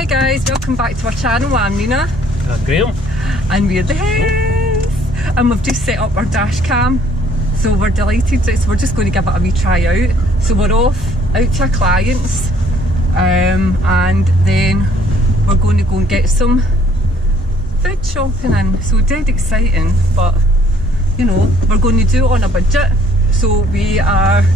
Hey guys, welcome back to our channel. I'm Nina. I'm Graham. And we're the Hens. And we've just set up our dash cam. So we're delighted. So we're just going to give it a wee try out. So we're off out to our clients. And then we're going to go and get some food shopping in. So dead exciting, but you know, we're going to do it on a budget. So we are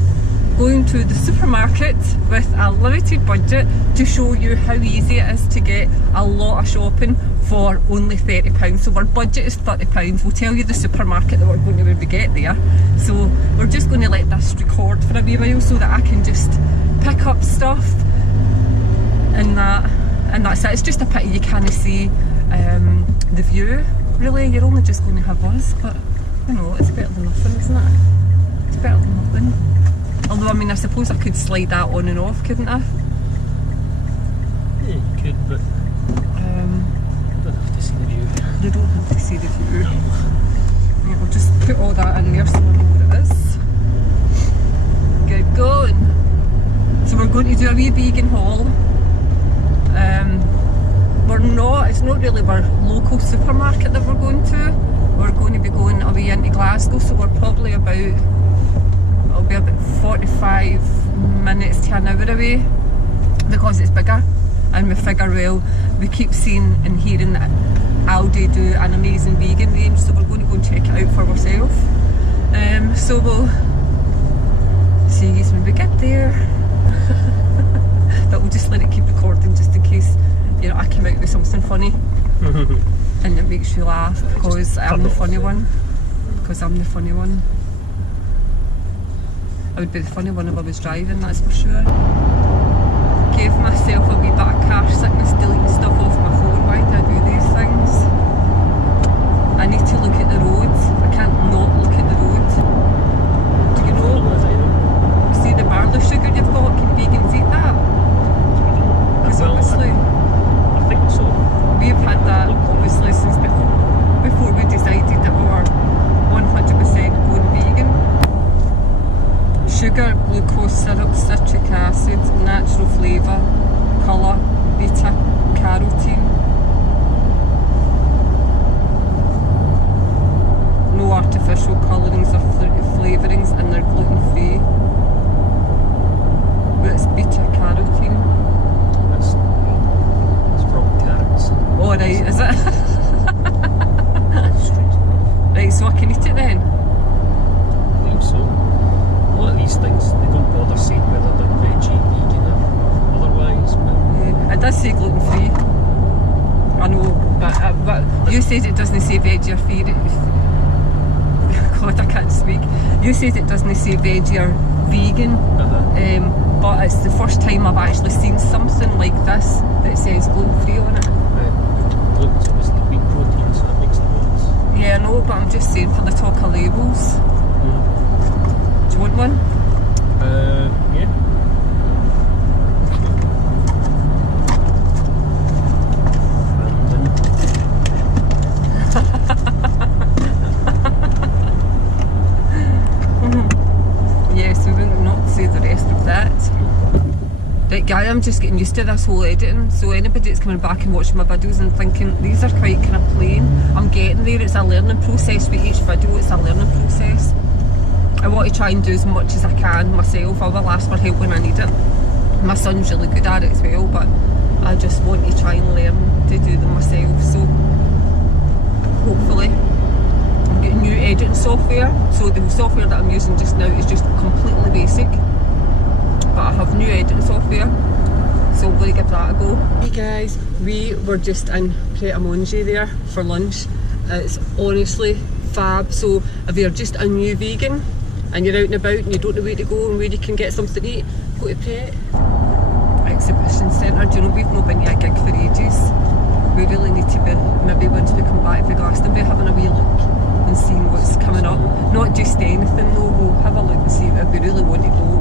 going to the supermarket with a limited budget to show you how easy it is to get a lot of shopping for only £30. So our budget is £30. We'll tell you the supermarket that we're going to when we get there. So we're just going to let this record for a wee while so that I can just pick up stuff and that's it. It's just a pity you can't see the view really. You're only just going to have us, but you know, it's better than nothing, isn't it? It's better than nothing. Although, I mean, I suppose I could slide that on and off, couldn't I? Yeah, you could, but you don't have to see the view. You don't have to see the view. Yeah, we'll just put all that in there so I know what it is. Get going. So we're going to do a wee vegan haul. It's not really our local supermarket that we're going to. We're going to be going away into Glasgow, so we're probably it'll be about 45 minutes to an hour away because it's bigger, and we figure, well, we keep seeing and hearing that Aldi do an amazing vegan range, so we're going to go and check it out for ourselves. So we'll see you when we get there. But we'll just let it keep recording just in case, you know, I come out with something funny and it makes you laugh because I'm the funny one. I would be the funny one if I was driving, that's for sure. Gave myself a wee bit of car sickness deleting stuff off my phone. Why do I do these things? I need to look at the road. I can't not look at the road. Do you know? See the barley sugar you've got? Can vegans eat that? Because obviously, I think so. We've had that obviously since before we decided that we were 100% going vegan. Sugar, glucose syrup, citric acid, natural flavour, colour, beta carotene. No artificial colourings or flavourings, and they're gluten free. But it's beta carotene. It's from carrots. Oh right, is it? Right, so I can eat it then? I believe so. A lot of these things, they don't bother saying whether they're veggie, vegan or otherwise, but Yeah, it does say gluten free. I know, but you said it doesn't say veggie or free. God, I can't speak. You said it doesn't say veggie or vegan, but it's the first time I've actually seen something like this that says gluten free on it. look, so it's the wheat protein, so that makes the difference. Yeah, I know, but I'm just saying for the talk of labels. Do you want one? Yeah. Yes, we will not say the rest of that. Right, guy, I'm just getting used to this whole editing, so anybody that's coming back and watching my videos and thinking these are quite kind of plain, I'm getting there. It's a learning process with each video. It's a learning process. I want to try and do as much as I can myself. I will ask for help when I need it. My son's really good at it as well, but I just want to try and learn to do them myself. So hopefully I'm getting new editing software. So the software that I'm using just now is just completely basic, but I have new editing software, so I'm going to give that a go. Hey guys, we were just in Pret a Manger there for lunch. It's honestly fab. So if you're just a new vegan and you're out and about and you don't know where to go and where you can get something to eat, go to Pret Exhibition Centre. Do you know, we've not been to a gig for ages. We really need to be, maybe once we come back for Glastonbury, having a wee look and seeing what's coming up. Not just anything though, we'll have a look and see if we really want to go.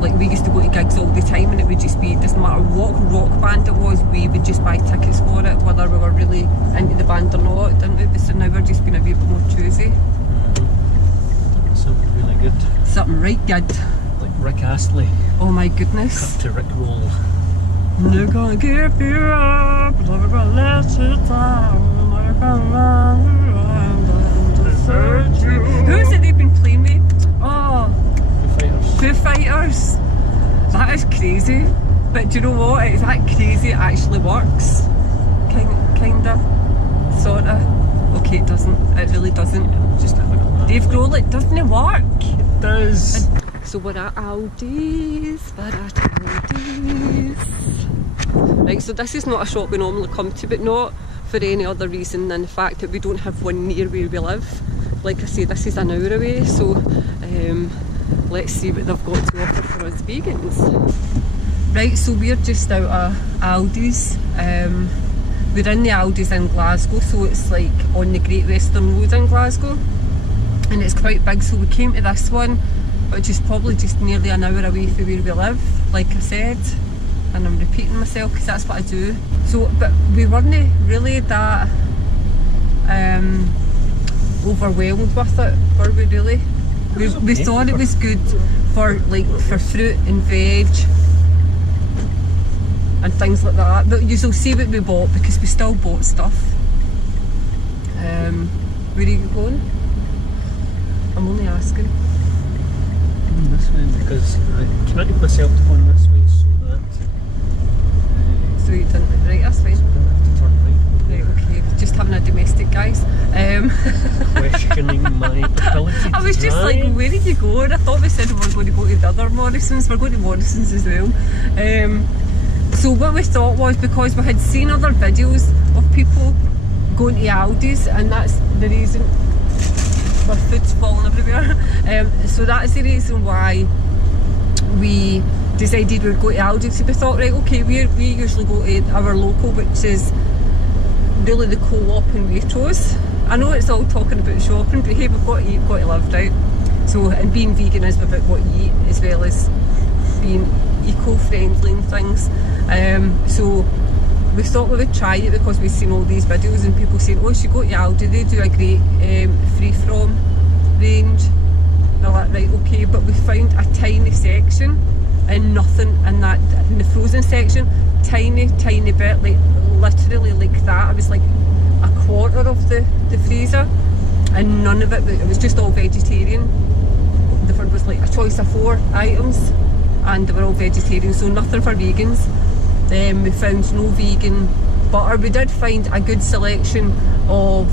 Like, we used to go to gigs all the time and it would just be, doesn't matter what rock band it was, we would just buy tickets for it, whether we were really into the band or not, didn't we? So now we're just being a wee bit more choosy. Something really good. Something right good. Like Rick Astley. Oh my goodness. Cut to Rick Roll. They're gonna give you up, never gonna let you down, never gonna run around and desert you. Who is it they've been playing me? Oh, Foo Fighters. That is crazy. But do you know what? It's that crazy it actually works. Kinda. Sorta. Okay, it doesn't. It really doesn't. Just having a laugh. Dave Grohl, it doesn't work. It does. So we're at Aldi's. Right, so this is not a shop we normally come to, but not for any other reason than the fact that we don't have one near where we live. Like I say, this is an hour away, so let's see what they've got to offer for us vegans. Right, so we're just out of Aldi's. We're in the Aldi's in Glasgow, so it's like on the Great Western Road in Glasgow, and it's quite big, so we came to this one, which is probably just nearly an hour away from where we live, like I said, and I'm repeating myself because that's what I do. So, but we weren't really that overwhelmed with it, were we really? We thought it was good for fruit and veg and things like that, but you'll see what we bought because we still bought stuff. Where are you going? I'm only asking. This way, because I committed myself to going this way so that So you didn't, right, that's fine. I don't have to turn right. Right, okay, just having a domestic, guys. Questioning my ability I was to just like, drive. where are you going? I thought we said we were going to go to the other Morrisons. We're going to Morrisons as well. So what we thought was, because we had seen other videos of people going to Aldi's, and that's the reason our food's falling everywhere. So that is the reason why we decided we'd go to Aldi. So we thought, right, okay, we usually go to our local, which is really the Co-op in Waitrose. I know it's all talking about shopping, but hey, we've got to eat, we've got to live, right? So, and being vegan is about what you eat as well as being eco-friendly and things. So we thought we would try it because we've seen all these videos and people saying, oh, you should go to Aldi, they do a great free-from range. We're like, right, okay, but we found a tiny section and nothing in the frozen section, tiny bit, like literally like that. It was like a quarter of the freezer, and none of it was just all vegetarian. There was like a choice of 4 items and they were all vegetarian, so nothing for vegans. We found no vegan butter. We did find a good selection of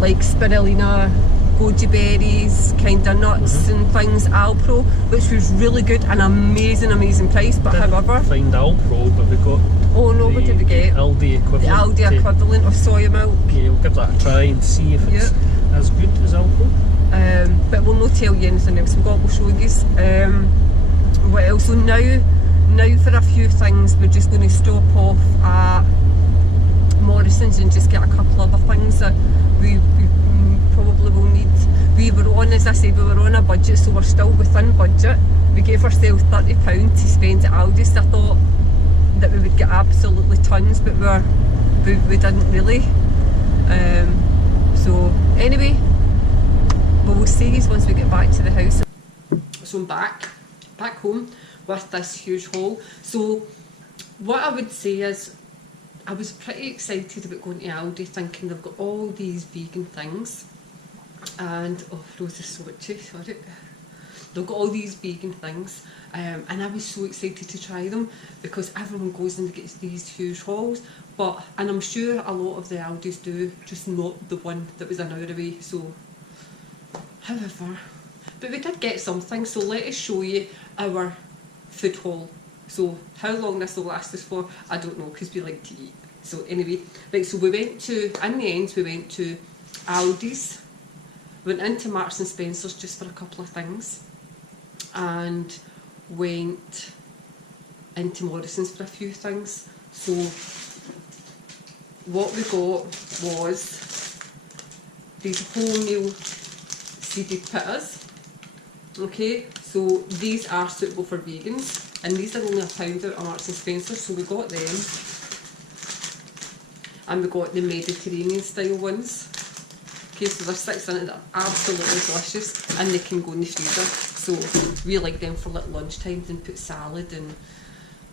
like spirulina, goji berries, kind of nuts and things, Alpro, which was really good and amazing price. But however, Find Alpro, but we got what did we get? Aldi equivalent. The Aldi equivalent of soya milk. Yeah, we'll give that a try and see if it's as good as Alpro. But we'll not tell you anything else. We'll show you. What else? So now for a few things, we're just going to stop off at Morrison's and just get a couple other things that we probably will need. We were on, as I said, we were on a budget, so we're still within budget. We gave ourselves £30 to spend at Aldi's. I thought that we would get absolutely tons, but we didn't really. So anyway, we'll see you once we get back to the house. So I'm back home with this huge haul. So what I would say is, I was pretty excited about going to Aldi, thinking they've got all these vegan things, and oh, Rose is so itchy, sorry. They've got all these vegan things, and I was so excited to try them because everyone goes and gets these huge hauls. And I'm sure a lot of the Aldi's do, just not the one that was an hour away. So, however, but we did get something. So let us show you our food haul. So how long this will last us for, I don't know, because we like to eat. So anyway, right, so we went to Aldi's, went into Marks and Spencer's just for a couple of things, and went into Morrison's for a few things. So what we got was these wholemeal seeded pittas. Okay, so these are suitable for vegans, and these are only £1 out of Marks and Spencer, so we got them. And we got the Mediterranean style ones. Okay, so they're 6 in it, they're absolutely delicious, and they can go in the freezer. So we like them for like lunch times and put salad and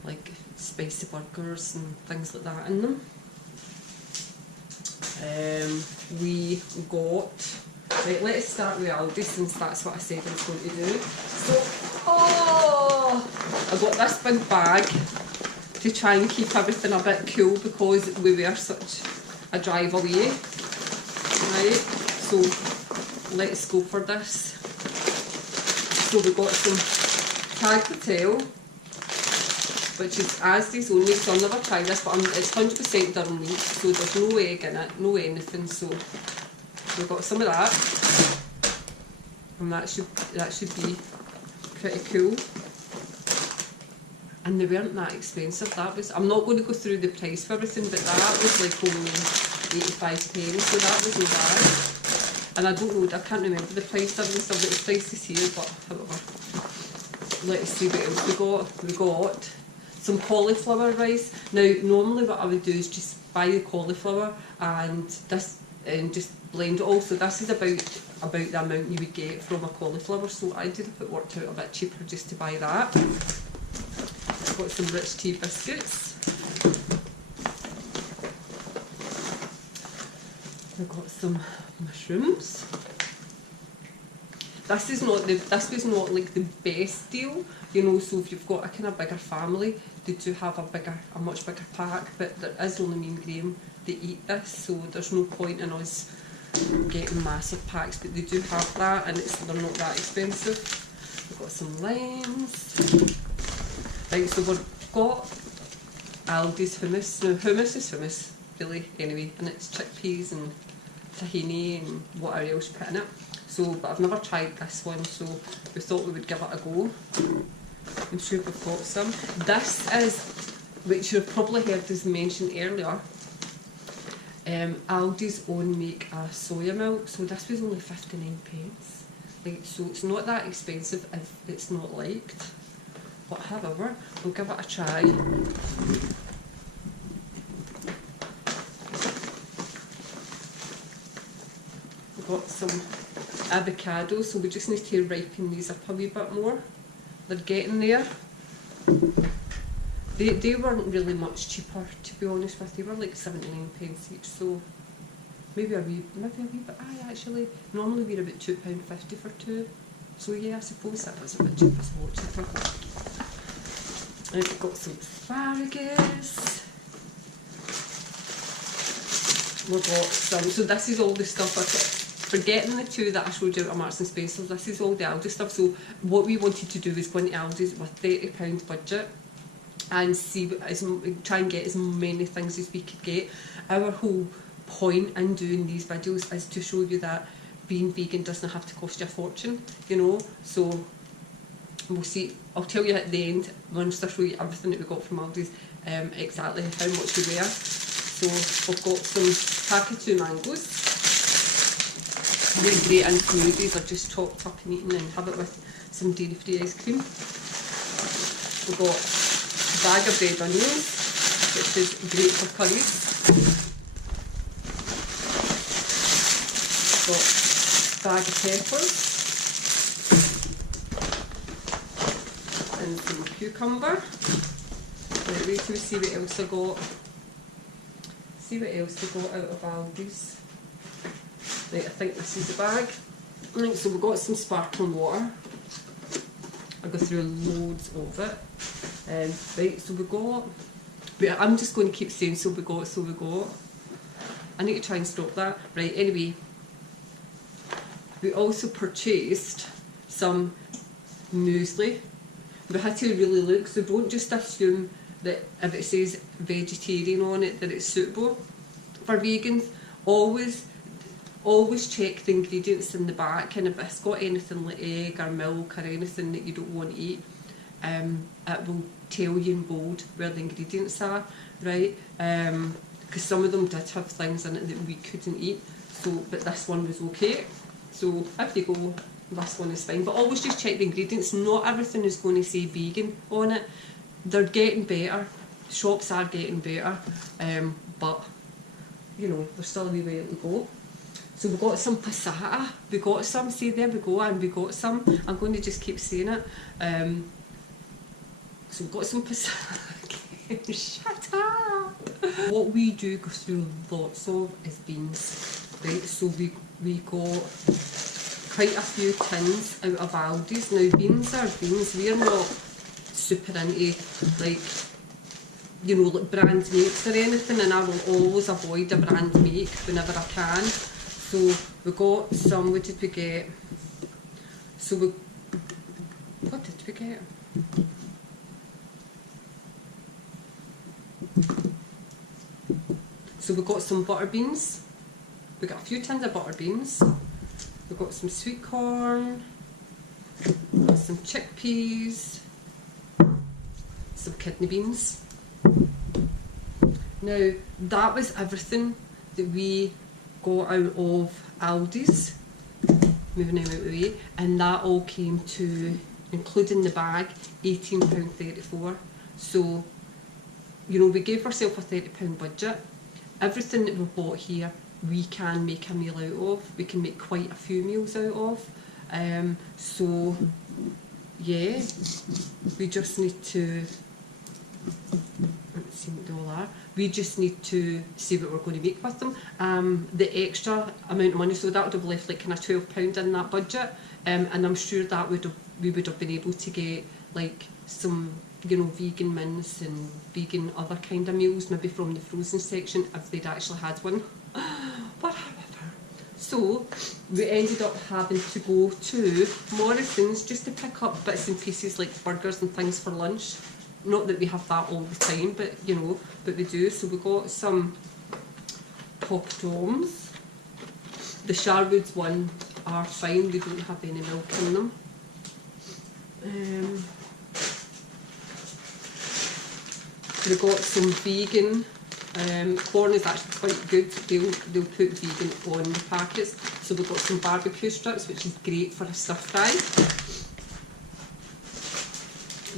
like spicy burgers and things like that in them. We got, right, let's start with Aldi since that's what I said I was going to do. So, I got this big bag to try and keep everything a bit cool because we were such a drive away. Right, so let's go for this. So we got some Tag Hotel, which is Asda's only, so I'll never try this, but it's 100% done meat, so there's no egg in it, no anything, so we've got some of that, and that should be pretty cool. And they weren't that expensive. That was, I'm not going to go through the price for everything, but that was like only 85 pence, so that wasn't bad. And I don't know, I can't remember the price of them, so it's prices here, but however. Let's see what else we got. We got some cauliflower rice. Now, normally what I would do is just buy the cauliflower and this, and just blend it all. So this is about the amount you would get from a cauliflower. So I did have it worked out a bit cheaper just to buy that. Got some rich tea biscuits. I've got some mushrooms. This was not like the best deal, you know, so if you've got a kind of bigger family, they do have a much bigger pack, but there is only me and Graham that eat this, so there's no point in us getting massive packs, but they do have that, and they're not that expensive. We've got some limes. Right, so we've got Aldi's hummus. Now, hummus is hummus, really, anyway, and it's chickpeas and tahini and whatever else you put in it. So, but I've never tried this one, so we thought we would give it a go. I'm sure we've got some. This is, which you've probably heard us mention earlier, Aldi's own make a soya milk. So this was only 59 pence. Like, so it's not that expensive if it's not liked. But however, we'll give it a try. We've got some avocados, so we just need to ripen these up a wee bit more. They're getting there. They weren't really much cheaper, to be honest with you. They were like 79 pence each, so maybe a wee bit. Actually, normally we're about £2.50 for two. So yeah, I suppose that was a bit cheaper, it's a lot cheaper. And we've got some asparagus. We've got some, so this is all the stuff forgetting the two that I showed you at Marks and Spencer, this is all the Aldi stuff. So what we wanted to do is go into Aldi's with £30 budget and try and get as many things as we could get. Our whole point in doing these videos is to show you that being vegan doesn't have to cost you a fortune, you know. So we'll see, I'll tell you at the end, once I show you everything that we got from Aldi's, exactly how much we were. So we've got some Kakadu mangoes. Really great in smoothies, or just chopped up and eaten, and have it with some dairy-free ice cream. We've got a bag of red onions, which is great for curries. We've got a bag of peppers and some cucumber. Right, wait till we see what else I got. See what else we got out of Aldi's. Right, I think this is the bag. Right, so we've got some sparkling water. I'll go through loads of it. Right, so we got, I'm just going to keep saying so we got. I need to try and stop that. Right, anyway, we also purchased some muesli. We had to really look, so don't just assume that if it says vegetarian on it that it's suitable for vegans. Always check the ingredients in the back, and if it's got anything like egg or milk or anything that you don't want to eat, it will tell you in bold where the ingredients are, right? Because some of them did have things in it that we couldn't eat, so but this one was okay. So if you go, this one is fine, but always just check the ingredients. Not everything is going to say vegan on it. They're getting better, shops are getting better, but you know, there's still a wee way to go. So we got some passata, we got some, see there we go, and we got some, I'm going to just keep saying it. So we've got some shut up! What we do go through lots of is beans, right? So we got quite a few tins out of Aldi's. Now beans are beans, we're not super into like, you know, like brand makes or anything, and I will always avoid a brand make whenever I can. So we got some, what did we get? So what did we get? So we got some butter beans. We got a few tins of butter beans. We got some sweet corn. Got some chickpeas. Some kidney beans. Now that was everything that we got out of Aldi's. Moving them out of the way, and that all came to, including the bag, £18.34. So, you know, we gave ourselves a £30 budget. Everything that we bought here, we can make a meal out of. We can make quite a few meals out of. So, yeah, we just need to. Let's see what they all are. We just need to see what we're going to make with them. The extra amount of money, so that would have left like kind of £12 in that budget, and I'm sure that we would have been able to get like some, you know, vegan mince and vegan other kind of meals, maybe from the frozen section if they'd actually had one. But however, so we ended up having to go to Morrison's just to pick up bits and pieces like burgers and things for lunch. Not that we have that all the time, but you know, but we do. So we got some poppadoms. The Sharwood's one are fine, they don't have any milk in them. We got some vegan. Corn is actually quite good. They'll put vegan on the packets. So we've got some barbecue strips, which is great for a stir fry.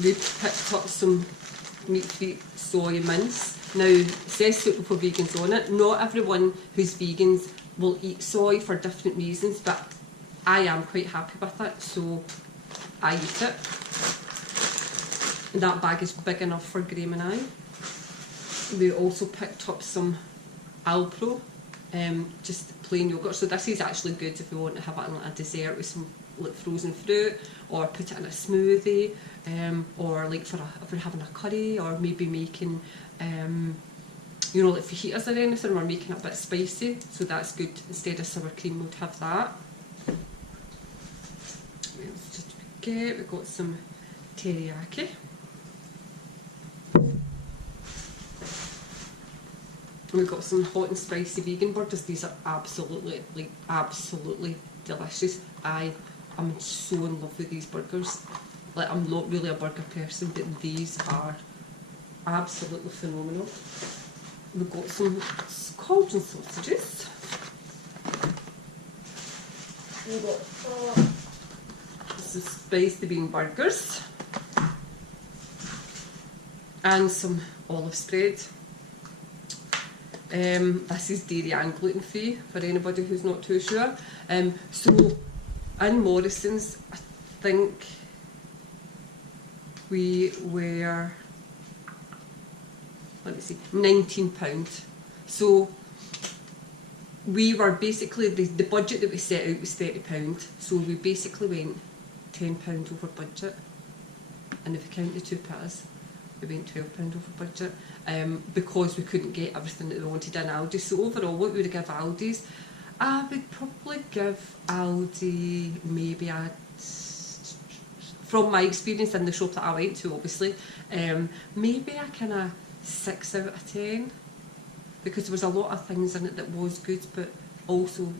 We picked up some meat-free soy mince. Now, it says suitable for vegans on it. Not everyone who's vegans will eat soy for different reasons, but I am quite happy with it, so I eat it. And that bag is big enough for Graham and I. We also picked up some Alpro, just plain yoghurt. So this is actually good if we want to have it like a dessert with some like frozen fruit, or put it in a smoothie, or like if we're having a curry, or maybe making, you know, like fajitas or anything, we're making it a bit spicy, so that's good. Instead of sour cream, we'd have that. What else did we get? We got some teriyaki. We got some hot and spicy vegan burgers. These are absolutely delicious. I'm so in love with these burgers. Like, I'm not really a burger person, but these are absolutely phenomenal. We've got some cauldron sausages. We've got some spicy bean burgers. And some olive spread. This is dairy and gluten free for anybody who's not too sure. So in Morrison's, I think we were, let me see, £19. So we were basically, the budget that we set out was £30. So we basically went £10 over budget. And if you count the two pitters, we went £12 over budget, because we couldn't get everything that we wanted in Aldi. So overall, what would I give Aldi's? I would probably give Aldi maybe from my experience in the shop that I went to, obviously, maybe a kind of 6 out of 10, because there was a lot of things in it that was good, but also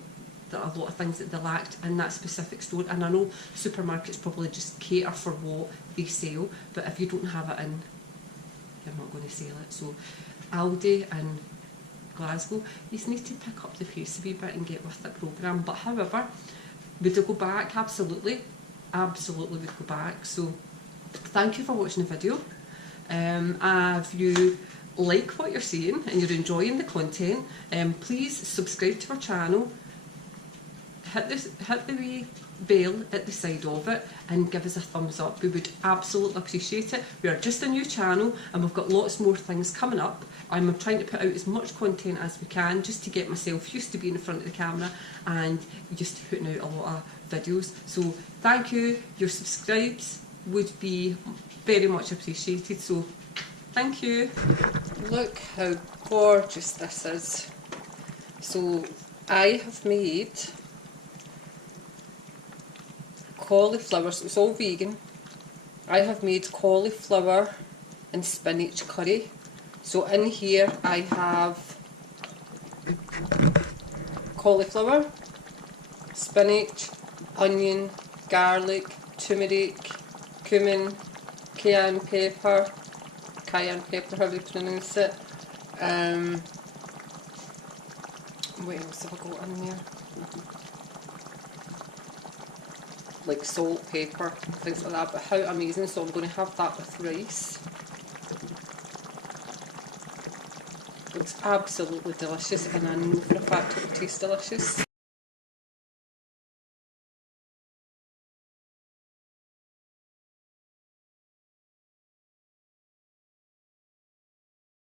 a lot of things that they lacked in that specific store. And I know supermarkets probably just cater for what they sell, but if you don't have it in, you're not going to sell it. So Aldi and Glasgow, you need to pick up the pace a wee bit and get with the programme. But however, would I go back? Absolutely would go back. So thank you for watching the video. If you like what you're seeing and you're enjoying the content, please subscribe to our channel, hit the wee bell at the side of it and give us a thumbs up. We would absolutely appreciate it. We are just a new channel and we've got lots more things coming up. I'm trying to put out as much content as we can just to get myself used to being in front of the camera and just putting out a lot of videos. So thank you. Your subscribes would be very much appreciated. So thank you. Look how gorgeous this is. So I have made cauliflower, so it's all vegan. I have made cauliflower and spinach curry. So in here I have cauliflower, spinach, onion, garlic, turmeric, cumin, cayenne pepper, however you pronounce it. What else have I got in there? Like salt, pepper, things like that, but how amazing. So I'm going to have that with rice. Looks absolutely delicious, and I know for a fact it will taste delicious.